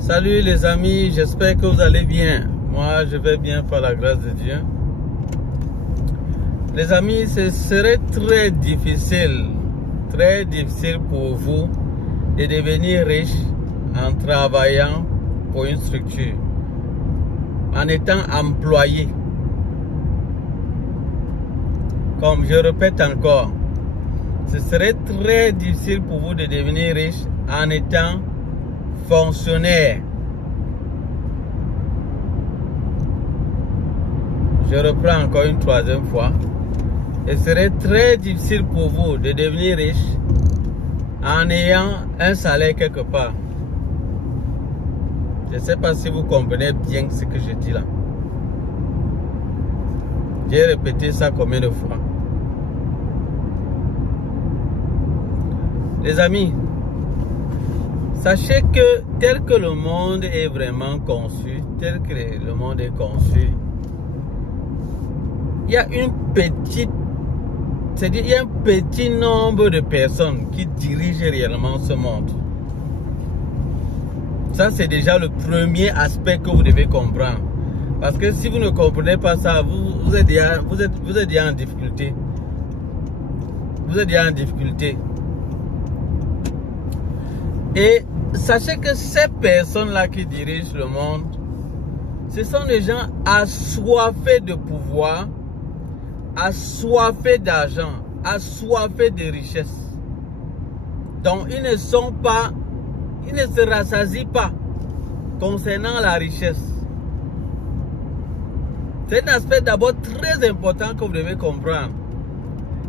Salut les amis, j'espère que vous allez bien. Moi, je vais bien par la grâce de Dieu. Les amis, ce serait très difficile pour vous de devenir riche en travaillant pour une structure, en étant employé. Comme je répète encore, ce serait très difficile pour vous de devenir riche en étant fonctionnaire. Je reprends encore une troisième fois. Ce serait très difficile pour vous de devenir riche en ayant un salaire quelque part. Je ne sais pas si vous comprenez bien ce que je dis là. J'ai répété ça combien de fois. Les amis, sachez que tel que le monde est vraiment conçu, tel que le monde est conçu, il y a un petit nombre de personnes qui dirigent réellement ce monde. Ça, c'est déjà le premier aspect que vous devez comprendre. Parce que si vous ne comprenez pas ça, vous êtes déjà en difficulté. Vous êtes déjà en difficulté. Et sachez que ces personnes-là qui dirigent le monde, ce sont des gens assoiffés de pouvoir, assoiffés d'argent, assoiffés de richesse. Donc ils ne se rassasient pas concernant la richesse. C'est un aspect d'abord très important que vous devez comprendre.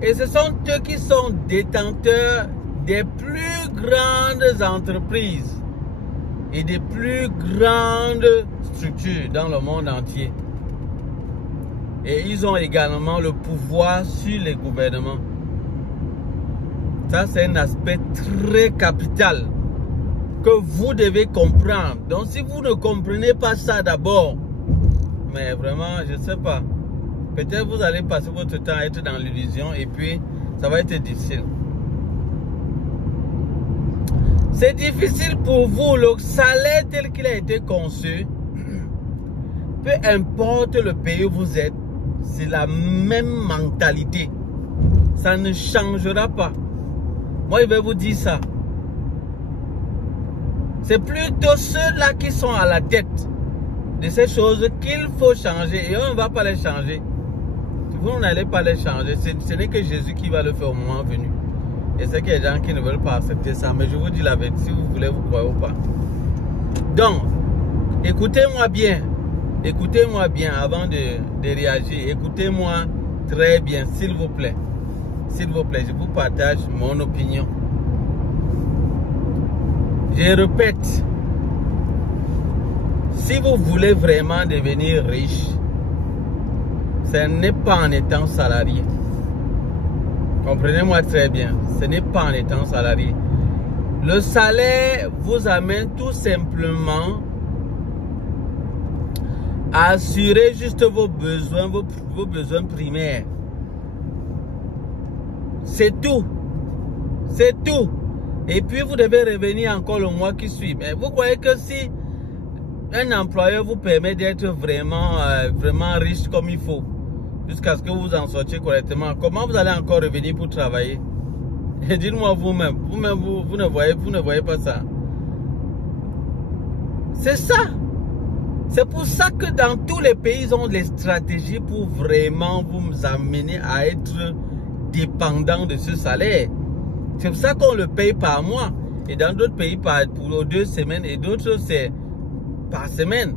Et ce sont eux qui sont détenteurs des plus grandes entreprises et des plus grandes structures dans le monde entier. Et ils ont également le pouvoir sur les gouvernements. Ça, c'est un aspect très capital que vous devez comprendre. Donc, si vous ne comprenez pas ça d'abord, mais vraiment, je ne sais pas. Peut-être vous allez passer votre temps à être dans l'illusion et puis ça va être difficile. C'est difficile pour vous, le salaire tel qu'il a été conçu, peu importe le pays où vous êtes, c'est la même mentalité. Ça ne changera pas. Moi, je vais vous dire ça. C'est plutôt ceux-là qui sont à la tête de ces choses qu'il faut changer. Et on ne va pas les changer. Vous n'allez pas les changer. Ce n'est que Jésus qui va le faire au moment venu. Et c'est qu'il y a des gens qui ne veulent pas accepter ça. Mais je vous dis la vérité, si vous voulez, vous croyez ou pas. Donc, écoutez-moi bien. Écoutez-moi bien avant de réagir. Écoutez-moi très bien, s'il vous plaît. S'il vous plaît, je vous partage mon opinion. Je répète, si vous voulez vraiment devenir riche, ce n'est pas en étant salarié. Comprenez-moi très bien, ce n'est pas en étant salarié. Le salaire vous amène tout simplement à assurer juste vos besoins, vos besoins primaires. C'est tout. C'est tout. Et puis vous devez revenir encore le mois qui suit. Mais vous croyez que si un employeur vous permet d'être vraiment riche comme il faut, jusqu'à ce que vous en sortiez correctement, comment vous allez encore revenir pour travailler? Et dites-moi vous-même, vous ne voyez pas ça. C'est ça. C'est pour ça que dans tous les pays, ils ont des stratégies pour vraiment vous amener à être dépendant de ce salaire. C'est pour ça qu'on le paye par mois. Et dans d'autres pays, pour 2 semaines et d'autres, c'est par semaine.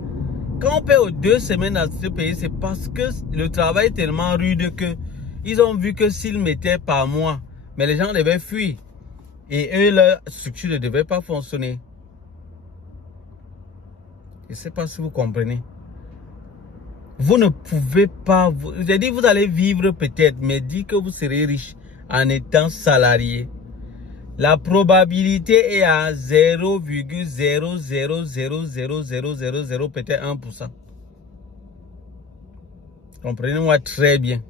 Quand on paye aux 2 semaines dans ce pays, c'est parce que le travail est tellement rude que ils ont vu que s'ils mettaient par mois, mais les gens devaient fuir. Et eux, leur structure ne devait pas fonctionner. Je ne sais pas si vous comprenez. Vous ne pouvez pas... J'ai dit vous allez vivre peut-être, mais dit que vous serez riche en étant salarié. La probabilité est à 0,0000000, peut-être 1%. Comprenez-moi très bien.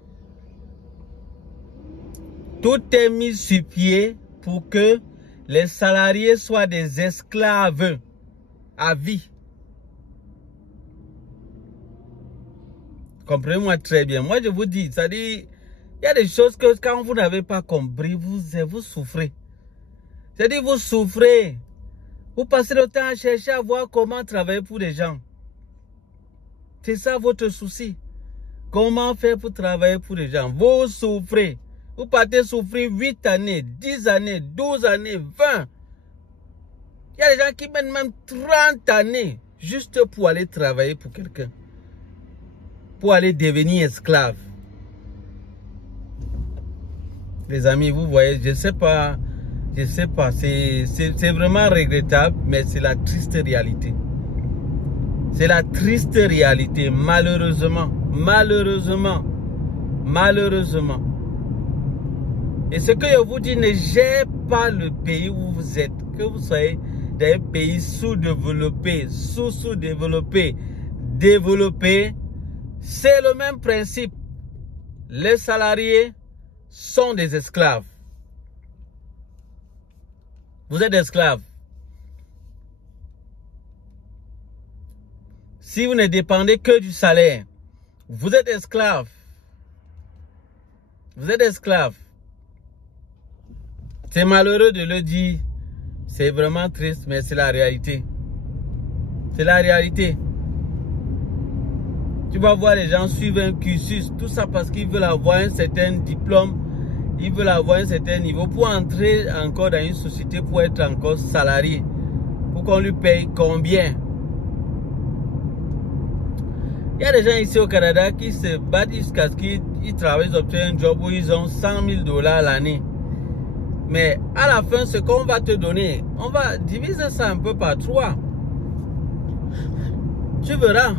Tout est mis sur pied pour que les salariés soient des esclaves à vie. Comprenez-moi très bien. Moi, je vous dis, c'est-à-dire, il y a des choses que quand vous n'avez pas compris, vous souffrez. C'est-à-dire, vous souffrez. Vous passez le temps à chercher à voir comment travailler pour les gens. C'est ça votre souci. Comment faire pour travailler pour les gens? Vous souffrez. Vous partez souffrir 8 années, 10 années, 12 années, 20. Il y a des gens qui mettent même 30 années juste pour aller travailler pour quelqu'un. Pour aller devenir esclave. Les amis, vous voyez, je sais pas, c'est vraiment regrettable, mais c'est la triste réalité. C'est la triste réalité, malheureusement, malheureusement. Et ce que je vous dis, ne gère pas le pays où vous êtes, que vous soyez dans un pays sous-développé, sous-développé, développé, c'est le même principe. Les salariés sont des esclaves. Vous êtes esclaves. Si vous ne dépendez que du salaire, vous êtes esclaves. Vous êtes esclaves. C'est malheureux de le dire. C'est vraiment triste, mais c'est la réalité. C'est la réalité. Tu vas voir les gens suivre un cursus, tout ça parce qu'ils veulent avoir un certain diplôme, ils veulent avoir un certain niveau pour entrer encore dans une société, pour être encore salarié, pour qu'on lui paye combien. Il y a des gens ici au Canada qui se battent jusqu'à ce qu'ils travaillent, ils obtiennent un job où ils ont 100 000 $ l'année. Mais à la fin, ce qu'on va te donner, on va diviser ça un peu par 3. Tu verras.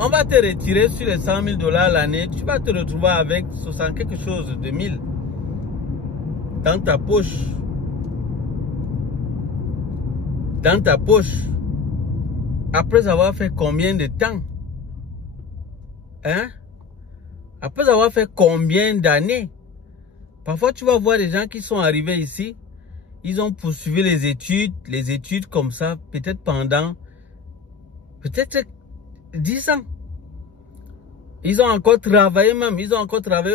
On va te retirer sur les 100 000 $ l'année. Tu vas te retrouver avec 60 quelque chose de 1000 dans ta poche. Dans ta poche. Après avoir fait combien de temps? Hein? Après avoir fait combien d'années? Parfois, tu vas voir des gens qui sont arrivés ici. Ils ont poursuivi les études comme ça, peut-être pendant, peut-être 10 ans. Ils ont encore travaillé même,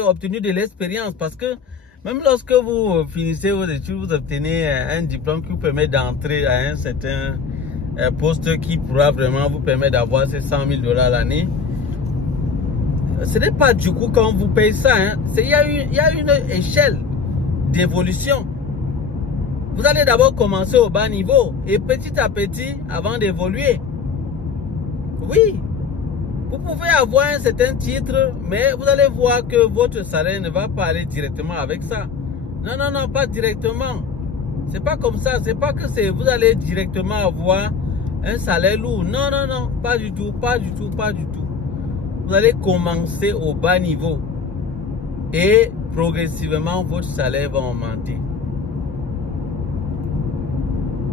obtenu de l'expérience parce que même lorsque vous finissez vos études, vous obtenez un diplôme qui vous permet d'entrer à un certain poste qui pourra vraiment vous permettre d'avoir ces 100 000 $ l'année. Ce n'est pas du coup quand vous payez ça, hein. Il y a une échelle d'évolution. Vous allez d'abord commencer au bas niveau et petit à petit, avant d'évoluer. Oui, vous pouvez avoir un certain titre, mais vous allez voir que votre salaire ne va pas aller directement avec ça. Non, non, non, pas directement. C'est pas comme ça. C'est pas que vous allez directement avoir un salaire lourd. Non, non, non, pas du tout, pas du tout, pas du tout. Vous allez commencer au bas niveau et progressivement votre salaire va augmenter.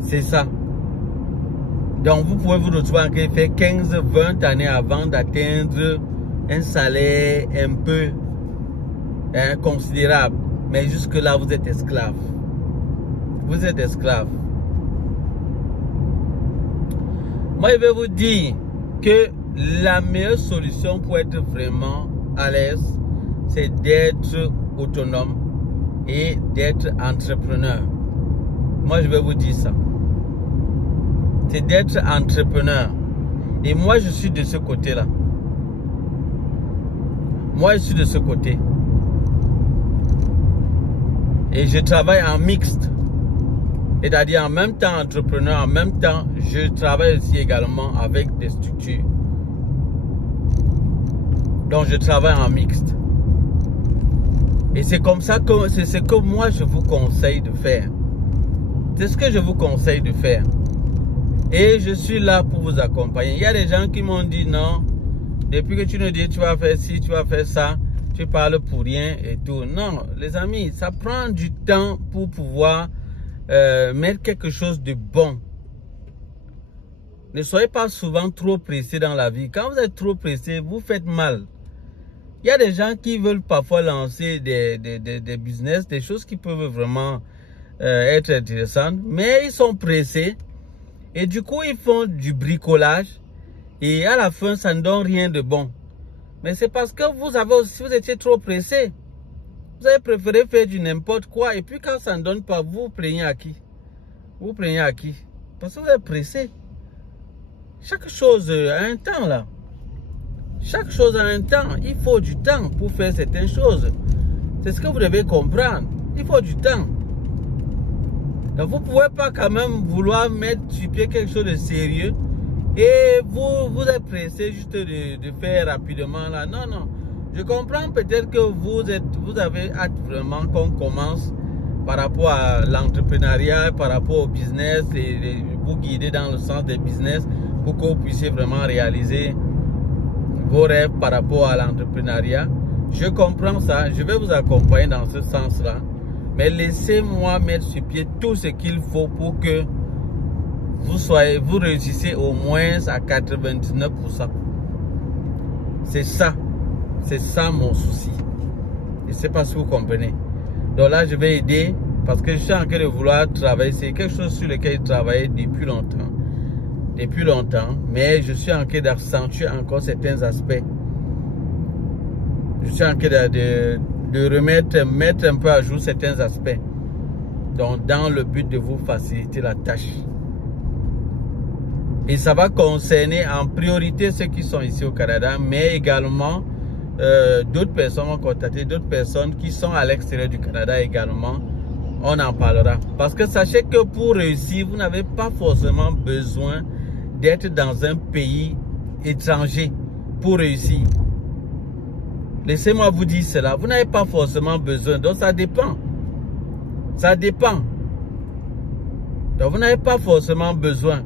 C'est ça. Donc vous pouvez vous retrouver en train de faire 15-20 années avant d'atteindre un salaire un peu considérable. Mais jusque là vous êtes esclave. Vous êtes esclave. Moi je vais vous dire que la meilleure solution pour être vraiment à l'aise, c'est d'être autonome et d'être entrepreneur. Moi, je vais vous dire ça. C'est d'être entrepreneur. Et moi, je suis de ce côté-là. Moi, je suis de ce côté. Et je travaille en mixte. C'est-à-dire en même temps entrepreneur, en même temps, je travaille aussi également avec des structures. Donc, je travaille en mixte. Et c'est comme ça que c'est ce que moi, je vous conseille de faire. C'est ce que je vous conseille de faire. Et je suis là pour vous accompagner. Il y a des gens qui m'ont dit non, depuis que tu nous dis tu vas faire ci, tu vas faire ça, tu parles pour rien et tout. Non, les amis, ça prend du temps pour pouvoir mettre quelque chose de bon. Ne soyez pas souvent trop pressé dans la vie. Quand vous êtes trop pressé, vous faites mal. Il y a des gens qui veulent parfois lancer des business, des choses qui peuvent vraiment être intéressantes, mais ils sont pressés. Et du coup, ils font du bricolage. Et à la fin, ça ne donne rien de bon. Mais c'est parce que vous étiez trop pressé. Vous avez préféré faire du n'importe quoi. Et puis quand ça ne donne pas, vous plaignez à qui? Vous plaignez à qui? Parce que vous êtes pressé. Chaque chose a un temps là. Chaque chose a un temps. Il faut du temps pour faire certaines choses. C'est ce que vous devez comprendre. Il faut du temps. Donc vous ne pouvez pas quand même vouloir mettre sur pied quelque chose de sérieux. Et vous êtes pressé juste de faire rapidement là. Non, non. Je comprends peut-être que vous avez hâte vraiment qu'on commence par rapport à l'entrepreneuriat, par rapport au business et vous guider dans le sens des business pour que vous puissiez vraiment réaliser vos rêves par rapport à l'entrepreneuriat. Je comprends ça. Je vais vous accompagner dans ce sens-là. Mais laissez-moi mettre sur pied tout ce qu'il faut pour que vous réussissez au moins à 99%. C'est ça. C'est ça mon souci. Je ne sais pas si vous comprenez. Donc là, je vais aider parce que je suis en train de vouloir travailler. C'est quelque chose sur lequel je travaille depuis longtemps. Depuis longtemps. Mais je suis en train d'accentuer encore certains aspects. Je suis en train de mettre un peu à jour certains aspects. Donc, dans le but de vous faciliter la tâche. Et ça va concerner en priorité ceux qui sont ici au Canada, mais également d'autres personnes m'ont contacté, d'autres personnes qui sont à l'extérieur du Canada également. On en parlera. Parce que sachez que pour réussir, vous n'avez pas forcément besoin d'être dans un pays étranger pour réussir. Laissez-moi vous dire cela. Vous n'avez pas forcément besoin. Donc ça dépend. Ça dépend. Donc vous n'avez pas forcément besoin.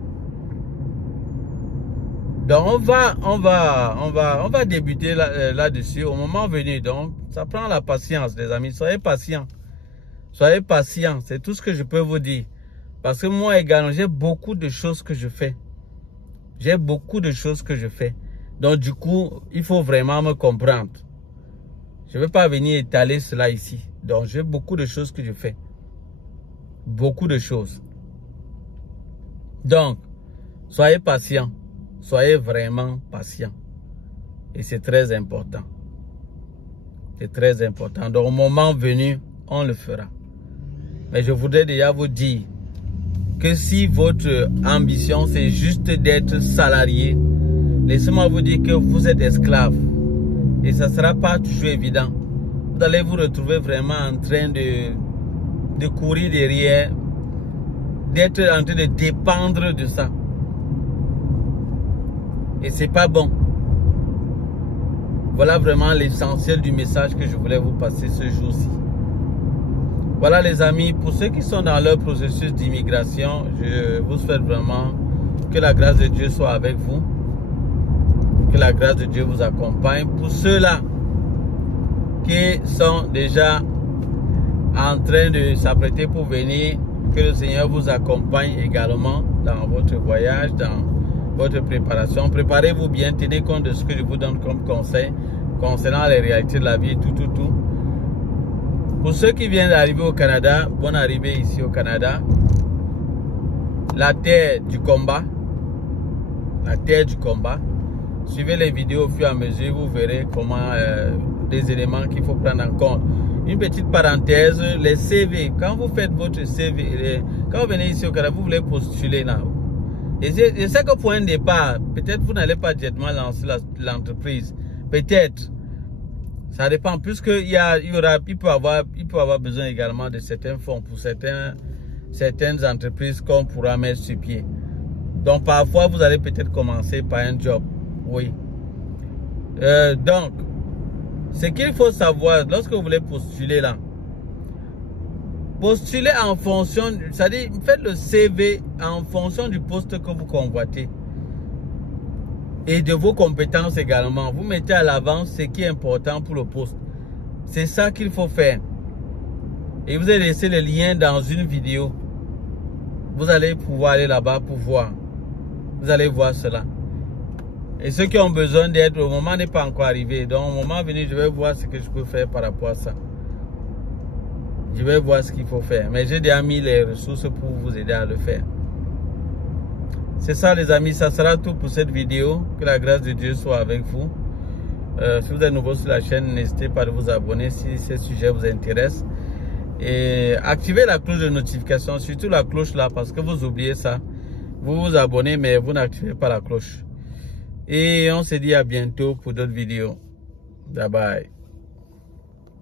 Donc on va débuter là-dessus au moment venu. Donc ça prend la patience, les amis. Soyez patients. Soyez patients. C'est tout ce que je peux vous dire. Parce que moi également, j'ai beaucoup de choses que je fais. J'ai beaucoup de choses que je fais. Donc du coup, il faut vraiment me comprendre. Je ne vais pas venir étaler cela ici. Donc j'ai beaucoup de choses que je fais. Beaucoup de choses. Donc, soyez patients. Soyez vraiment patient. Et c'est très important. C'est très important. Donc, au moment venu, on le fera. Mais je voudrais déjà vous dire que si votre ambition, c'est juste d'être salarié, laissez-moi vous dire que vous êtes esclave. Et ça ne sera pas toujours évident. Vous allez vous retrouver vraiment en train de courir derrière, d'être en train de dépendre de ça. Et c'est pas bon. Voilà vraiment l'essentiel du message que je voulais vous passer ce jour-ci. Voilà les amis, pour ceux qui sont dans leur processus d'immigration, je vous souhaite vraiment que la grâce de Dieu soit avec vous. Que la grâce de Dieu vous accompagne. Pour ceux-là qui sont déjà en train de s'apprêter pour venir, que le Seigneur vous accompagne également dans votre voyage, dans votre préparation. Préparez-vous bien, tenez compte de ce que je vous donne comme conseil concernant les réalités de la vie, tout. Pour ceux qui viennent d'arriver au Canada, bonne arrivée ici au Canada. La terre du combat. La terre du combat. Suivez les vidéos au fur et à mesure, vous verrez comment des éléments qu'il faut prendre en compte. Une petite parenthèse, les CV. Quand vous faites votre CV, quand vous venez ici au Canada, vous voulez postuler là. Et je sais que pour un départ, peut-être vous n'allez pas directement lancer l'entreprise. Peut-être. Ça dépend. Puisqu'il peut avoir besoin également de certains fonds pour certaines entreprises qu'on pourra mettre sur pied. Donc parfois, vous allez peut-être commencer par un job. Oui. Donc, ce qu'il faut savoir, lorsque vous voulez postuler là, postulez en fonction, c'est-à-dire faites le CV en fonction du poste que vous convoitez et de vos compétences également. Vous mettez à l'avant ce qui est important pour le poste. C'est ça qu'il faut faire. Et vous allez laisser le lien dans une vidéo. Vous allez pouvoir aller là-bas pour voir. Vous allez voir cela. Et ceux qui ont besoin d'aide, le moment n'est pas encore arrivé. Donc au moment venu, je vais voir ce que je peux faire par rapport à ça. Je vais voir ce qu'il faut faire. Mais j'ai déjà mis les ressources pour vous aider à le faire. C'est ça les amis, ça sera tout pour cette vidéo. Que la grâce de Dieu soit avec vous. Si vous êtes nouveau sur la chaîne, n'hésitez pas à vous abonner si ce sujet vous intéresse. Et activez la cloche de notification, surtout la cloche là, parce que vous oubliez ça. Vous vous abonnez, mais vous n'activez pas la cloche. Et on se dit à bientôt pour d'autres vidéos. Bye bye.